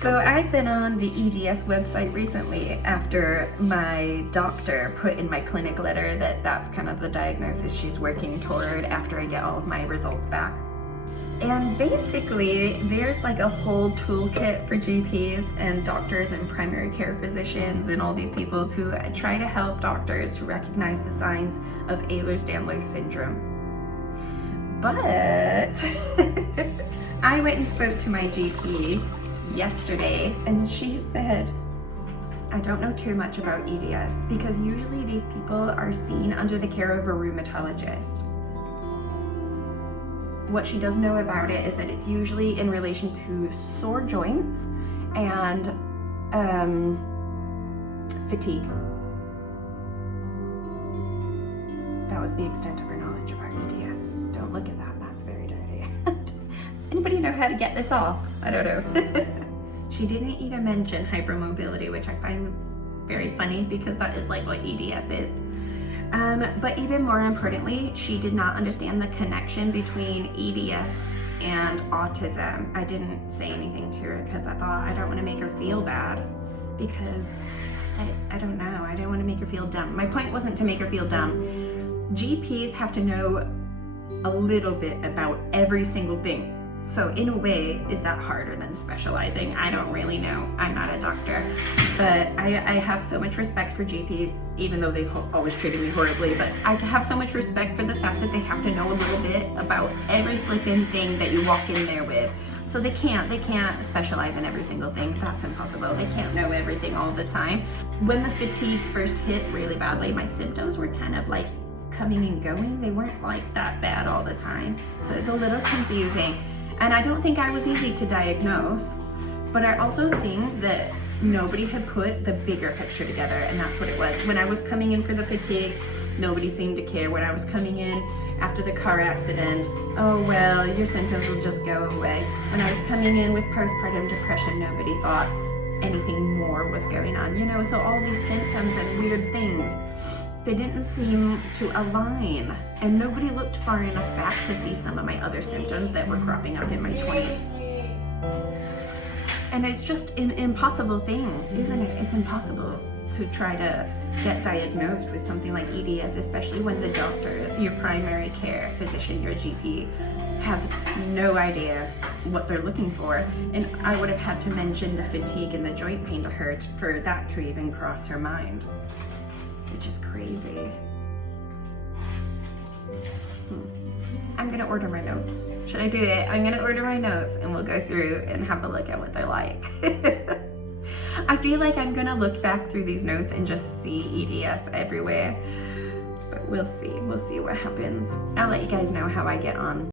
So I've been on the EDS website recently after my doctor put in my clinic letter that that's kind of the diagnosis she's working toward after I get all of my results back. And basically, there's like a whole toolkit for GPs and doctors and primary care physicians and all these people to try to help doctors to recognize the signs of Ehlers-Danlos syndrome. But I went and spoke to my GP yesterday, and she said, I don't know too much about EDS because usually these people are seen under the care of a rheumatologist. What she does know about it is that it's usually in relation to sore joints and fatigue. That was the extent of her knowledge about EDS. Don't look at that, that's very dirty. Anybody know how to get this off? I don't know. She didn't even mention hypermobility, which I find very funny because that is like what EDS is. But even more importantly, she did not understand the connection between EDS and autism. I didn't say anything to her because I thought I don't want to make her feel bad because I don't know, I didn't want to make her feel dumb. My point wasn't to make her feel dumb. GPs have to know a little bit about every single thing. So in a way, is that harder than specializing? I don't really know. I'm not a doctor, but I have so much respect for GPs, even though they've always treated me horribly, but I have so much respect for the fact that they have to know a little bit about every flipping thing that you walk in there with. So they can't specialize in every single thing. That's impossible. They can't know everything all the time. When the fatigue first hit really badly, my symptoms were kind of like coming and going. They weren't like that bad all the time. So it's a little confusing. And I don't think I was easy to diagnose, but I also think that nobody had put the bigger picture together, and that's what it was. When I was coming in for the fatigue, nobody seemed to care. When I was coming in after the car accident, oh well, your symptoms will just go away. When I was coming in with postpartum depression, nobody thought anything more was going on, you know? So all these symptoms and weird things, they didn't seem to align, and nobody looked far enough back to see some of my other symptoms that were cropping up in my 20s. And it's just an impossible thing, isn't it? It's impossible to try to get diagnosed with something like EDS, especially when the doctors, your primary care physician, your GP, has no idea what they're looking for. And I would have had to mention the fatigue and the joint pain to her for that to even cross her mind, which is crazy. I'm gonna order my notes. Should I do it? I'm gonna order my notes and we'll go through and have a look at what they're like. I feel like I'm gonna look back through these notes and just see EDS everywhere, but we'll see what happens. I'll let you guys know how I get on.